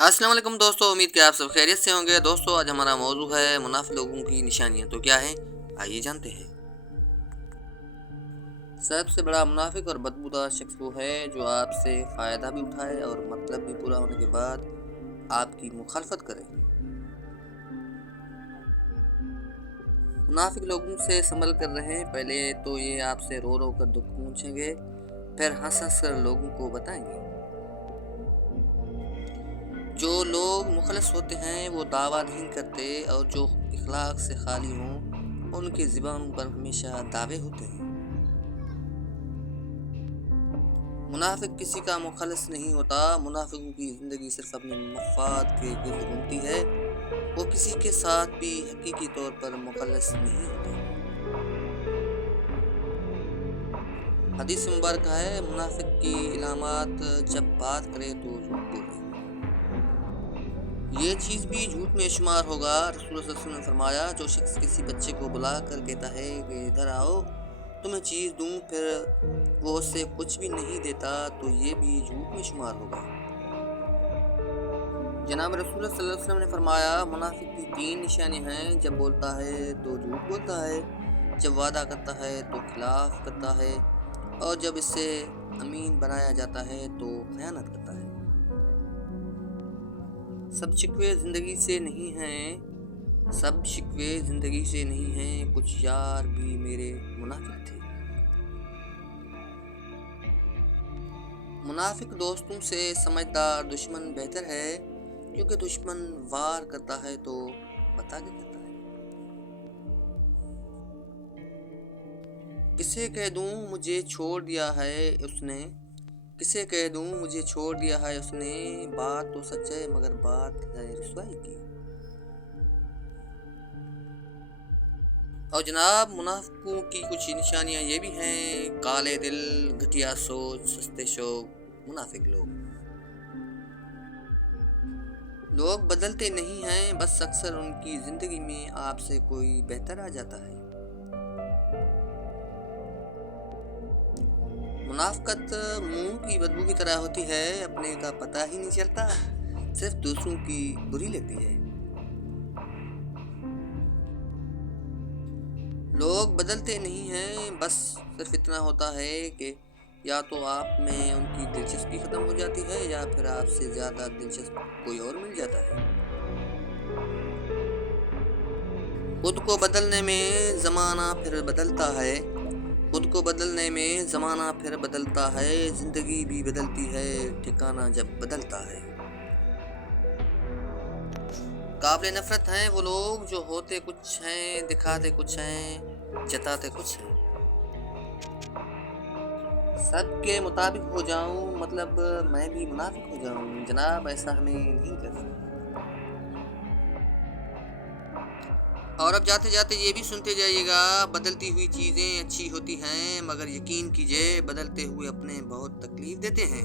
अस्सलाम वालेकुम दोस्तों, उम्मीद कि आप सब खैरियत से होंगे। दोस्तों आज हमारा मौजू है मुनाफिक लोगों की निशानियां। तो क्या है, आइए जानते हैं। सबसे बड़ा मुनाफिक और बदबूदार शख्स वो है जो आपसे फ़ायदा भी उठाए और मतलब भी पूरा होने के बाद आपकी मुखालफत करे। मुनाफिक लोगों से संभल कर रहें। पहले तो ये आपसे रो रो कर दुख पूछेंगे, फिर हंस हंस कर लोगों को बताएंगे। जो लोग मुखलस होते हैं वो दावा नहीं करते, और जो इखलाक से खाली हों उनकी ज़ुबान पर हमेशा दावे होते हैं। मुनाफिक किसी का मुखलस नहीं होता। मुनाफिकों की ज़िंदगी सिर्फ अपने मफाद के गिर्द घूमती है। वो किसी के साथ भी हकीकी तौर पर मुखलस नहीं होते। हदीस मुबारक है, मुनाफिक की इलामात जब बात करे तो झूठ बोले। ये चीज़ भी झूठ में शुमार होगा। रसूल सल्लल्लाहु अलैहि वसल्लम ने फरमाया, जो शख्स किसी बच्चे को बुला कर कहता है कि इधर आओ तुम्हें चीज़ दूं, फिर वो उससे कुछ भी नहीं देता, तो ये भी झूठ में शुमार होगा। जनाब रसूल सल्लल्लाहु अलैहि वसल्लम ने फरमाया, मुनाफिक की 3 निशानियां हैं। जब बोलता है तो झूठ बोलता है, जब वादा करता है तो खिलाफ करता है, और जब इससे अमीन बनाया जाता है तो खयानत करता है। सब शिकवे ज़िंदगी से नहीं हैं, सब शिकवे ज़िंदगी से नहीं हैं, कुछ यार भी मेरे मुनाफिक थे। मुनाफिक दोस्तों से समझदार दुश्मन बेहतर है, क्योंकि दुश्मन वार करता है तो बता के करता है। किसे कह दूं मुझे छोड़ दिया है उसने, किसे कह दूं मुझे छोड़ दिया है उसने, बात तो सच है मगर बात है रुसवाई की। और जनाब मुनाफिकों की कुछ निशानियां ये भी हैं, काले दिल, घटिया सोच, सस्ते शौक। मुनाफिक लोग बदलते नहीं हैं, बस अक्सर उनकी ज़िंदगी में आपसे कोई बेहतर आ जाता है। मुनाफ़क़त मुंह की बदबू की तरह होती है, अपने का पता ही नहीं चलता, सिर्फ दूसरों की बुरी लगती है। लोग बदलते नहीं हैं, बस सिर्फ इतना होता है कि या तो आप में उनकी दिलचस्पी ख़त्म हो जाती है, या फिर आपसे ज़्यादा दिलचस्प कोई और मिल जाता है। खुद को बदलने में ज़माना फिर बदलता है, खुद को बदलने में ज़माना फिर बदलता है, ज़िंदगी भी बदलती है ठिकाना जब बदलता है। काबिल नफ़रत हैं वो लोग जो होते कुछ हैं, दिखाते कुछ हैं, जताते कुछ हैं। सबके मुताबिक हो जाऊं, मतलब मैं भी मुनाफिक हो जाऊं। जनाब ऐसा हमें नहीं करना। और अब जाते जाते ये भी सुनते जाइएगा, बदलती हुई चीज़ें अच्छी होती हैं, मगर यकीन कीजिए बदलते हुए अपने बहुत तकलीफ देते हैं।